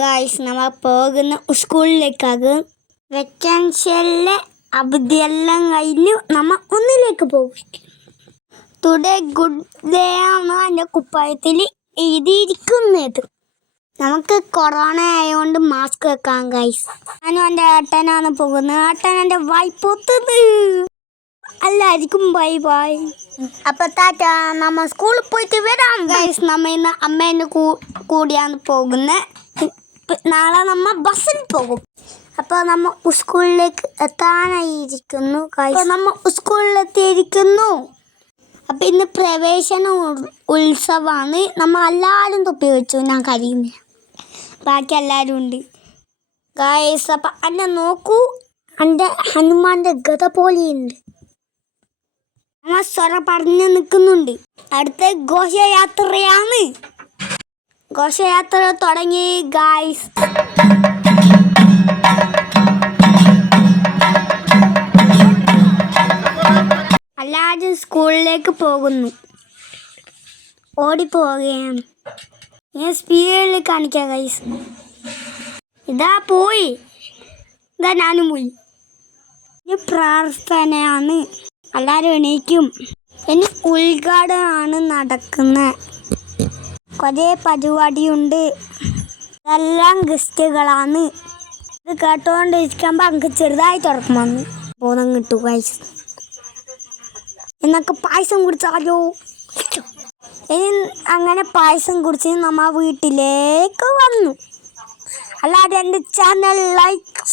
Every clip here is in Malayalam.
ഗായ്സ് നമ്മൾ പോകുന്ന സ്കൂളിലേക്കാകും. വെക്കേഷനിലെ അവധിയെല്ലാം കഴിഞ്ഞു നമ്മൾ ഒന്നിലേക്ക് പോകും. ടുഡേ ഗുഡ് ഡേ ആണ് എൻ്റെ കുപ്പായത്തിൽ എഴുതിയിരിക്കുന്നത്. നമുക്ക് കൊറോണ ആയതുകൊണ്ട് മാസ്ക് വെക്കാം ഗൈസ്. ഞാനും എൻ്റെ ഏട്ടനാണ് പോകുന്നത്. ഏട്ടൻ എൻ്റെ വായ്പൊത്തത്. എല്ലാവർക്കും ബൈ ബൈ. അപ്പൊ താറ്റ, നമ്മ സ്കൂളിൽ പോയിട്ട് വരാം ഗൈസ്. നമ്മ ഇന്ന് അമ്മേൻ്റെ കൂടിയാണ് പോകുന്നത്. നാളെ നമ്മ ബസ്സിൽ പോകും. അപ്പോൾ നമ്മൾ സ്കൂളിലേക്ക് എത്താനായിരിക്കുന്നു ഗൈസ്. നമ്മൾ സ്കൂളിലെത്തിയിരിക്കുന്നു. അപ്പം ഇന്ന് പ്രവേശന ഉത്സവമാണ്. നമ്മൾ എല്ലാവരും തൊപ്പി വെച്ചു. ഞാൻ കഴിയുന്നില്ല, ബാക്കി എല്ലാവരും ഉണ്ട് ഗൈസ്. അപ്പം എന്നെ നോക്കൂ, എൻ്റെ ഹനുമാൻ്റെ ഗത പോലെയുണ്ട്. നമ്മൾ സ്വര പറഞ്ഞു നിൽക്കുന്നുണ്ട്. അടുത്ത ഘോഷയാത്രയാണ്. ഘോഷയാത്ര തുടങ്ങി ഗൈസ്. എല്ലാവരും സ്കൂളിലേക്ക് പോകുന്നു. ഓടിപ്പോവുകയാണ്. ഞാൻ സ്പീഡിൽ കാണിക്കാം ഗൈസ്. ഇതാ പോയി, ഇതാ ഞാനും പോയി. ഇനി പ്രാർത്ഥനയാണ്. എല്ലാവരും എണീക്കും. ഇനി ഉദ്ഘാടനമാണ് നടക്കുന്നത്. കുറേ പരിപാടിയുണ്ട്. ഇതെല്ലാം ഗസ്റ്റുകളാണ്. ഇത് കേട്ടുകൊണ്ടിരിക്കുമ്പോൾ എനിക്ക് ചെറുതായിട്ട് ഉറക്കം വന്നു. ബോധം കിട്ടു ഗൈസ്. എന്നൊക്കെ പായസം കുടിച്ചാലോ. ഇനി അങ്ങനെ പായസം കുടിച്ച് നമ്മൾ വീട്ടിലേക്ക് വന്നു. അല്ലാതെ എൻ്റെ ചാനൽ ലൈക്ക്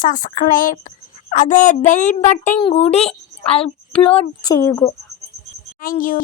സബ്സ്ക്രൈബ്, അതേ ബെൽ ബട്ടൺ കൂടി അപ്ലോഡ് ചെയ്യുക. Thank you.